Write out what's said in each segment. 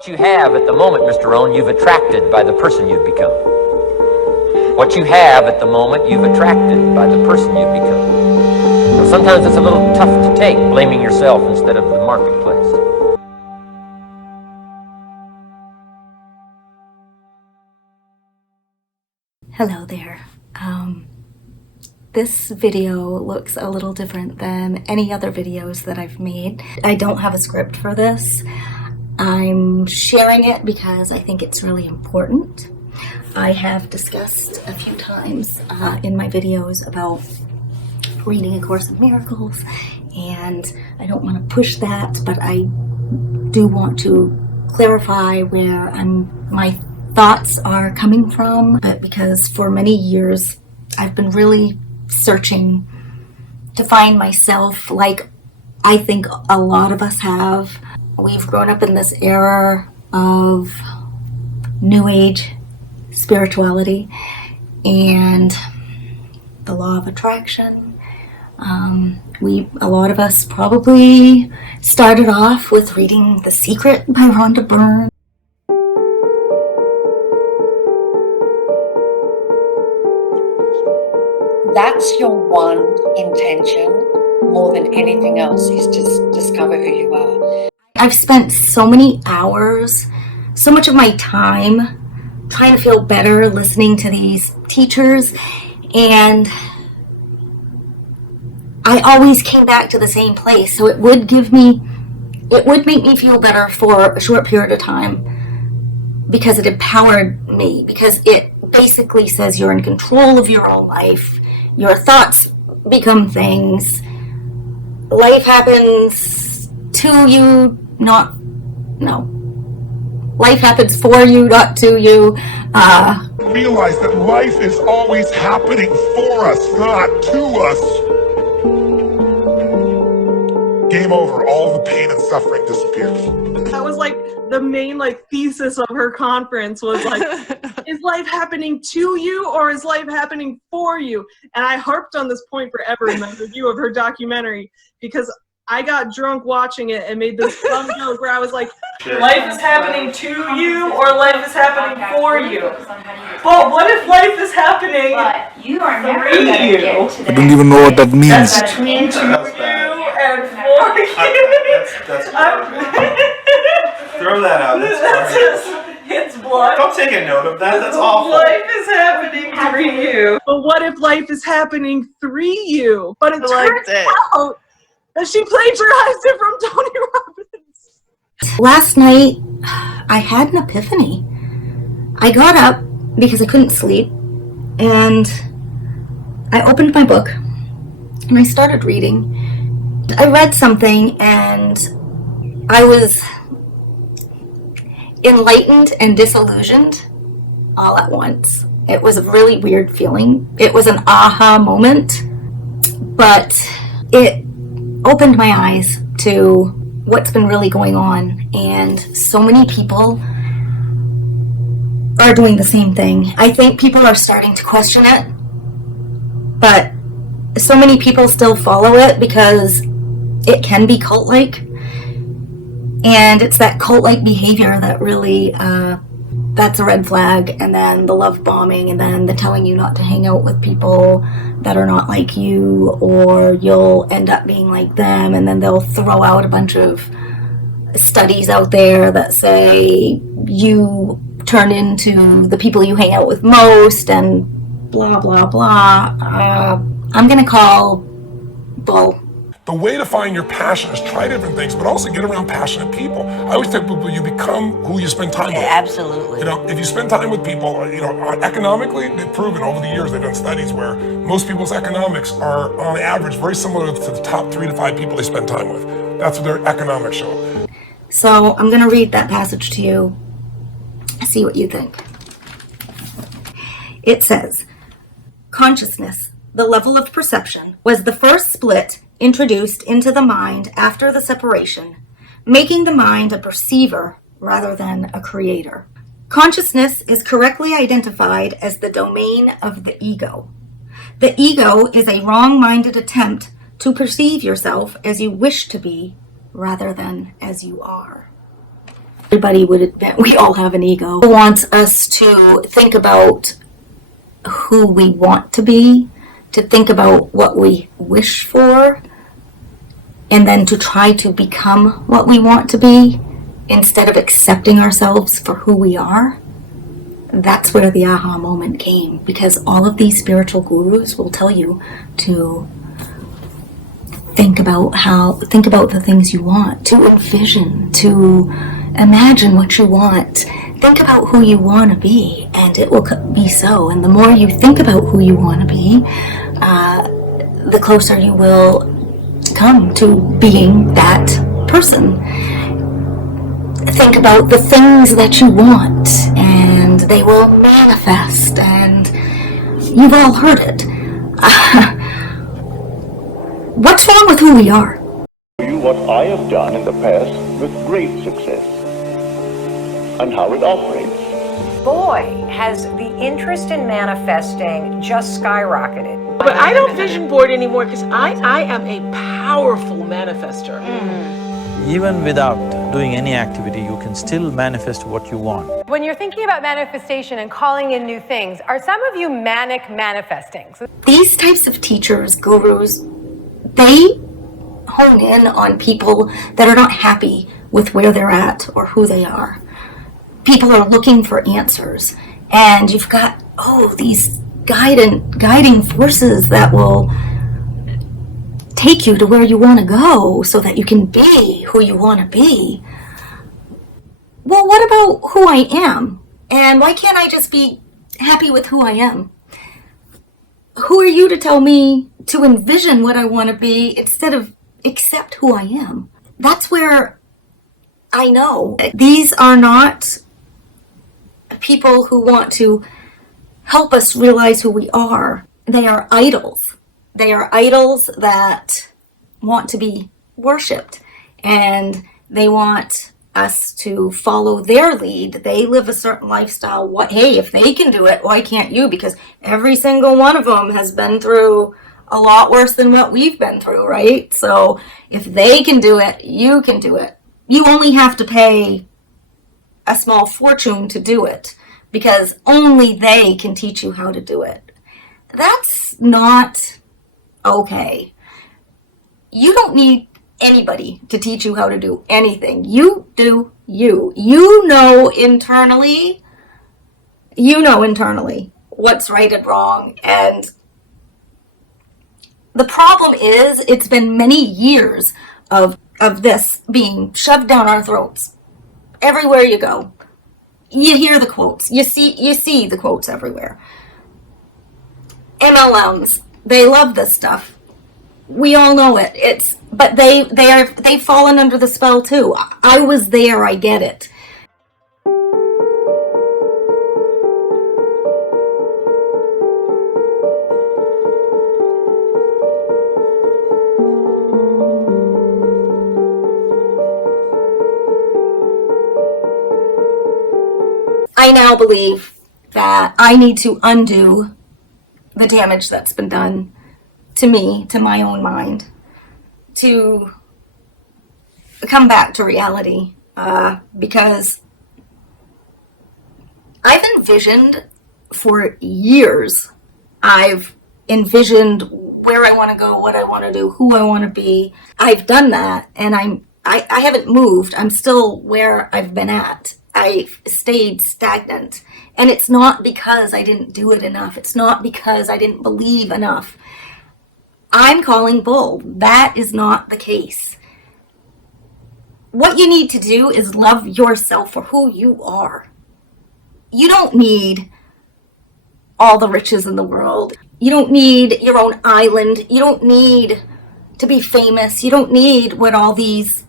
What you have at the moment, Mr. Rohn, you've attracted by the person you've become. What you have at the moment, you've attracted by the person you've become. So sometimes it's a little tough to take, blaming yourself instead of the marketplace. Hello there. This video looks a little different than any other videos that I've made. I don't have a script for this. I'm sharing it because I think it's really important. I have discussed a few times in my videos about reading A Course in Miracles, and I don't want to push that, but I do want to clarify where my thoughts are coming from, because for many years I've been really searching to find myself, like I think a lot of us have. We've grown up in this era of New Age spirituality and the law of attraction. A lot of us probably started off with reading The Secret by Rhonda Byrne. That's your one intention more than anything else, is to discover who you are. I've spent so many hours, so much of my time trying to feel better listening to these teachers, and I always came back to the same place. So it would make me feel better for a short period of time because it empowered me, because it basically says you're in control of your own life. Your thoughts become things. Life happens to you, life happens for you, not to you. Realize that life is always happening for us, not to us. Game over. All the pain and suffering disappears. That was like the main thesis of her conference was is life happening to you or is life happening for you? And I harped on this point forever in my review of her documentary, because I got drunk watching it and made this dumb joke where I was like, life is happening to you or life is happening for you? But what if life is happening you are never through you? I don't even know what that means. That's between to you and for you. Throw that out. It's blood. Don't take a note of that. That's awful. Life is happening through you. But what if life is happening through you? But it turns out that she plagiarized it from Tony Robbins. Last night, I had an epiphany. I got up because I couldn't sleep, and I opened my book, and I started reading. I read something, and I was enlightened and disillusioned all at once. It was a really weird feeling. It was an aha moment, but it opened my eyes to what's been really going on, and so many people are doing the same thing. I think people are starting to question it, but so many people still follow it because it can be cult-like. And it's that cult-like behavior that really, that's a red flag. And then the love bombing, and then the telling you not to hang out with people that are not like you, or you'll end up being like them. And then they'll throw out a bunch of studies out there that say you turn into the people you hang out with most, and blah, blah, blah. I'm going to call bull. The way to find your passion is try different things, but also get around passionate people. I always tell people you become who you spend time with. Absolutely. If you spend time with people, economically, they've proven over the years, they've done studies where most people's economics are, on average, very similar to the top 3 to 5 people they spend time with. That's what their economics show. So I'm going to read that passage to you. See what you think. It says, consciousness, the level of perception, was the first split introduced into the mind after the separation, making the mind a perceiver rather than a creator. Consciousness is correctly identified as the domain of the ego. The ego is a wrong-minded attempt to perceive yourself as you wish to be rather than as you are. Everybody would admit we all have an ego. It wants us to think about who we want to be, to think about what we wish for, and then to try to become what we want to be instead of accepting ourselves for who we are. That's where the aha moment came, because all of these spiritual gurus will tell you to think about the things you want, to envision, to imagine what you want. Think about who you want to be, and it will be so. And the more you think about who you want to be, the closer you will come to being that person. Think about the things that you want, and they will manifest, and you've all heard it. What's wrong with who we are? You what I have done in the past with great success and how it operates. Boy, has the interest in manifesting just skyrocketed. But I don't vision board anymore because I am a powerful manifester. Even without doing any activity, you can still manifest what you want. When you're thinking about manifestation and calling in new things, are some of you manic manifesting? These types of teachers, gurus, they hone in on people that are not happy with where they're at or who they are. People are looking for answers, and you've got these guiding forces that will take you to where you want to go so that you can be who you want to be. Well, what about who I am? And why can't I just be happy with who I am? Who are you to tell me to envision what I want to be instead of accept who I am? That's where I know these are not people who want to help us realize who we are. They are idols. They are idols that want to be worshipped, and they want us to follow their lead. They live a certain lifestyle. Hey, if they can do it, why can't you? Because every single one of them has been through a lot worse than what we've been through, right? So if they can do it, you can do it. You only have to pay a small fortune to do it, because only they can teach you how to do it. That's not okay. You don't need anybody to teach you how to do anything. You do you. You know internally what's right and wrong. And the problem is, it's been many years of this being shoved down our throats. Everywhere you go, you hear the quotes. You see the quotes everywhere. MLMs, they love this stuff. We all know it. But they've fallen under the spell too. I was there. I get it. I now believe that I need to undo the damage that's been done to me, to my own mind, to come back to reality, because I've envisioned for years, I've envisioned where I want to go, what I want to do, who I want to be. I've done that, and I haven't moved. I'm still where I've been at. I've stayed stagnant. And it's not because I didn't do it enough. It's not because I didn't believe enough. I'm calling bull. That is not the case. What you need to do is love yourself for who you are. You don't need all the riches in the world. You don't need your own island. You don't need to be famous. You don't need what all these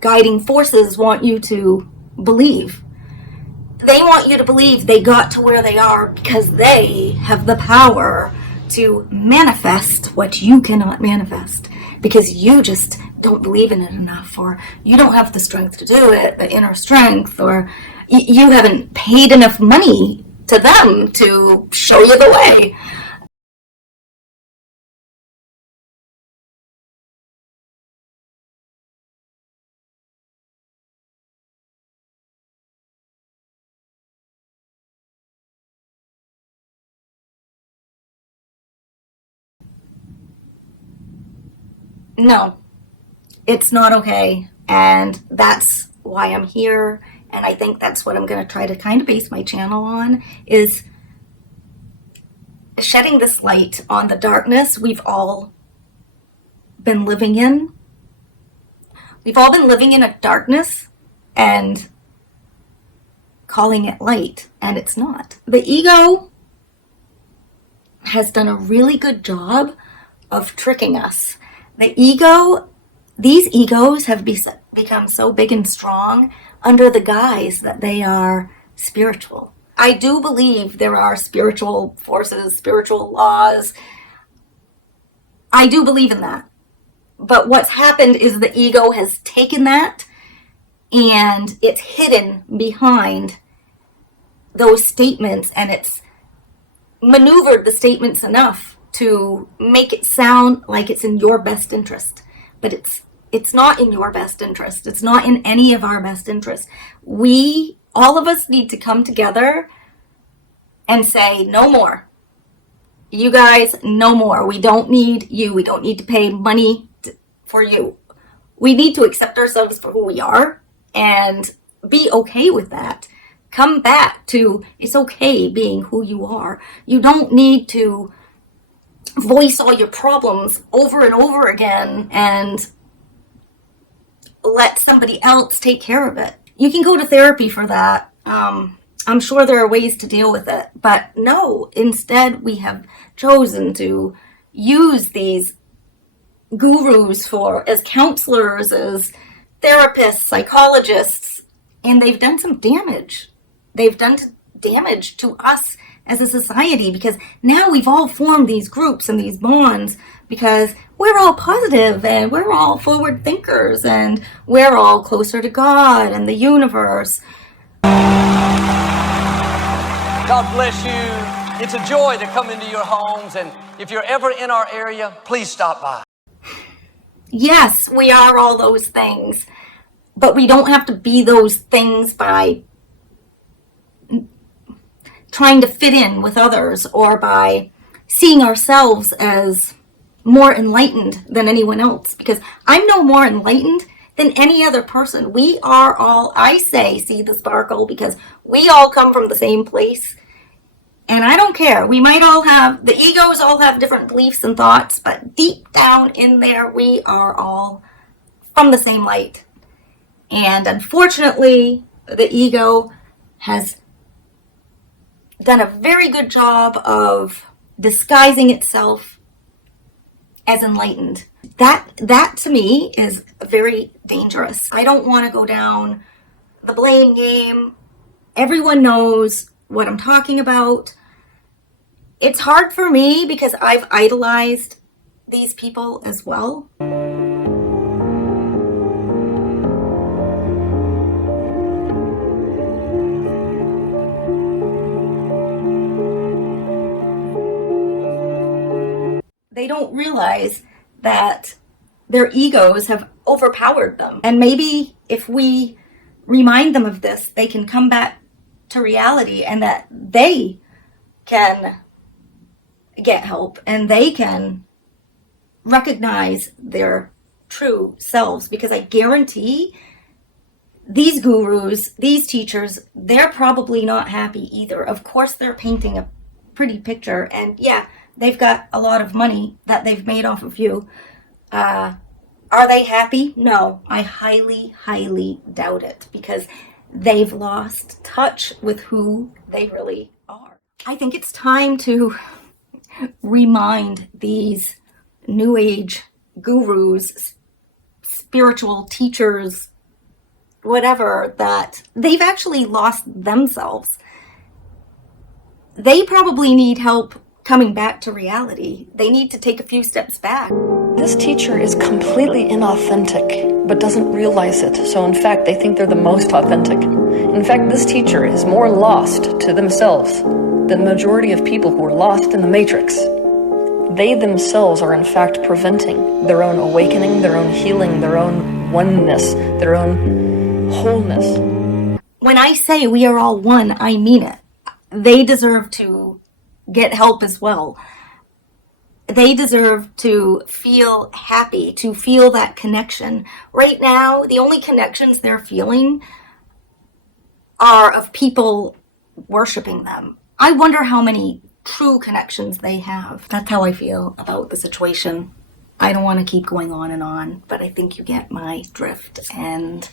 guiding forces want you to believe. They want you to believe they got to where they are because they have the power to manifest what you cannot manifest, because you just don't believe in it enough, or you don't have the strength to do it, the inner strength, or you haven't paid enough money to them to show you the way. No, it's not okay. And that's why I'm here. And I think that's what I'm going to try to kind of base my channel on, is shedding this light on the darkness we've all been living in. We've all been living in a darkness and calling it light, and it's not. The ego has done a really good job of tricking us. These egos have become so big and strong under the guise that they are spiritual. I do believe there are spiritual forces, spiritual laws. I do believe in that. But what's happened is the ego has taken that and it's hidden behind those statements, and it's maneuvered the statements enough to make it sound like it's in your best interest. But it's not in your best interest. It's not in any of our best interest. All of us need to come together and say, no more. You guys, no more. We don't need you. We don't need to pay money for you. We need to accept ourselves for who we are and be okay with that. Come back to, it's okay being who you are. You don't need to voice all your problems over and over again and let somebody else take care of it. You can go to therapy for that. I'm sure there are ways to deal with it, but no, instead we have chosen to use these gurus as counselors, as therapists, psychologists, and they've done some damage. They've done damage to us as a society, because now we've all formed these groups and these bonds because we're all positive and we're all forward thinkers and we're all closer to God and the universe. God bless you. It's a joy to come into your homes, and if you're ever in our area, please stop by. Yes, we are all those things, but we don't have to be those things by trying to fit in with others or by seeing ourselves as more enlightened than anyone else, because I'm no more enlightened than any other person. We are all, I say, see the sparkle, because we all come from the same place. And I don't care. We might all have, the egos all have different beliefs and thoughts, but deep down in there, we are all from the same light. And unfortunately, the ego has done a very good job of disguising itself as enlightened. That to me is very dangerous. I don't want to go down the blame game. Everyone knows what I'm talking about. It's hard for me because I've idolized these people as well. They don't realize that their egos have overpowered them. And maybe if we remind them of this, they can come back to reality and that they can get help and they can recognize their true selves. Because I guarantee these gurus, these teachers, they're probably not happy either. Of course, they're painting a pretty picture, and yeah, they've got a lot of money that they've made off of you. Are they happy? No, I highly, highly doubt it, because they've lost touch with who they really are. I think it's time to remind these New Age gurus, spiritual teachers, whatever, that they've actually lost themselves. They probably need help coming back to reality. They need to take a few steps back. This teacher is completely inauthentic, but doesn't realize it. So in fact, they think they're the most authentic. In fact, this teacher is more lost to themselves than the majority of people who are lost in the Matrix. They themselves are in fact preventing their own awakening, their own healing, their own oneness, their own wholeness. When I say we are all one, I mean it. They deserve to get help as well. They deserve to feel happy, to feel that connection. Right now, the only connections they're feeling are of people worshiping them. I wonder how many true connections they have. That's how I feel about the situation. I don't want to keep going on, but I think you get my drift, and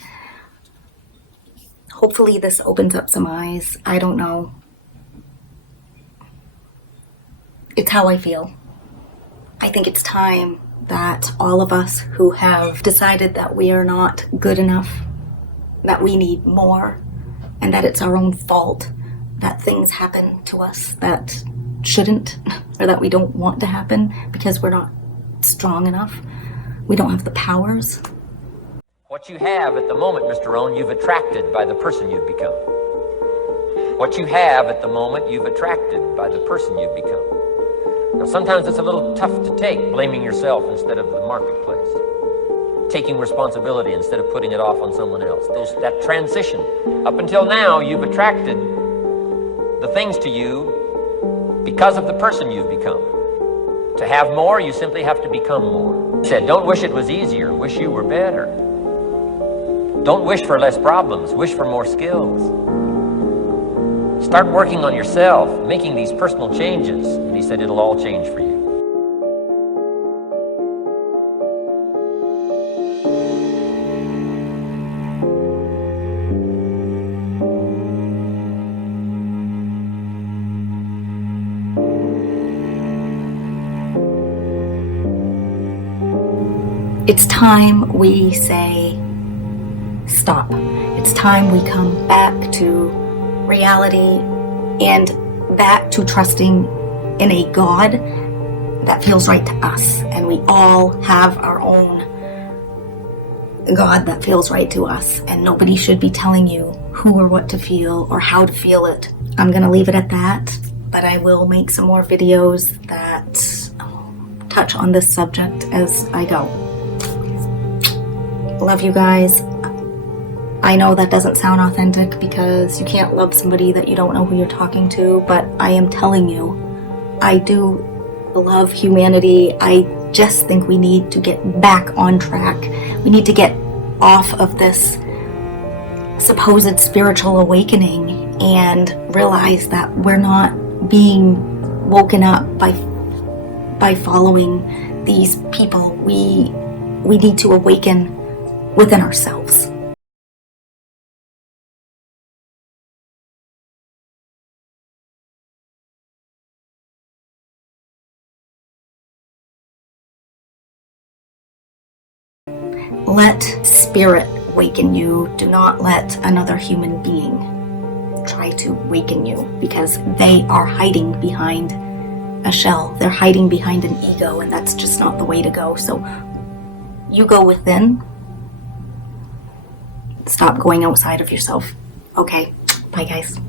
hopefully this opens up some eyes. I don't know. It's how I feel. I think it's time that all of us who have decided that we are not good enough, that we need more, and that it's our own fault that things happen to us that shouldn't, or that we don't want to happen because we're not strong enough. We don't have the powers. What you have at the moment, Mr. Rohn, you've attracted by the person you've become. What you have at the moment, you've attracted by the person you've become. Now, sometimes it's a little tough to take, blaming yourself instead of the marketplace, taking responsibility instead of putting it off on someone else. That transition. Up until now, you've attracted the things to you because of the person you've become. To have more, you simply have to become more. He said, don't wish it was easier, wish you were better. Don't wish for less problems, wish for more skills. Start working on yourself, making these personal changes. And he said, it'll all change for you. It's time we say stop. It's time we come back to reality and back to trusting in a God that feels right to us. And we all have our own God that feels right to us. And nobody should be telling you who or what to feel or how to feel it. I'm going to leave it at that, but I will make some more videos that touch on this subject as I go. Love you guys. I know that doesn't sound authentic because you can't love somebody that you don't know who you're talking to, but I am telling you, I do love humanity. I just think we need to get back on track. We need to get off of this supposed spiritual awakening and realize that we're not being woken up by following these people. We need to awaken within ourselves. Let spirit waken you. Do not let another human being try to waken you, because they are hiding behind a shell. They're hiding behind an ego, and that's just not the way to go. So you go within. Stop going outside of yourself. Okay, bye guys.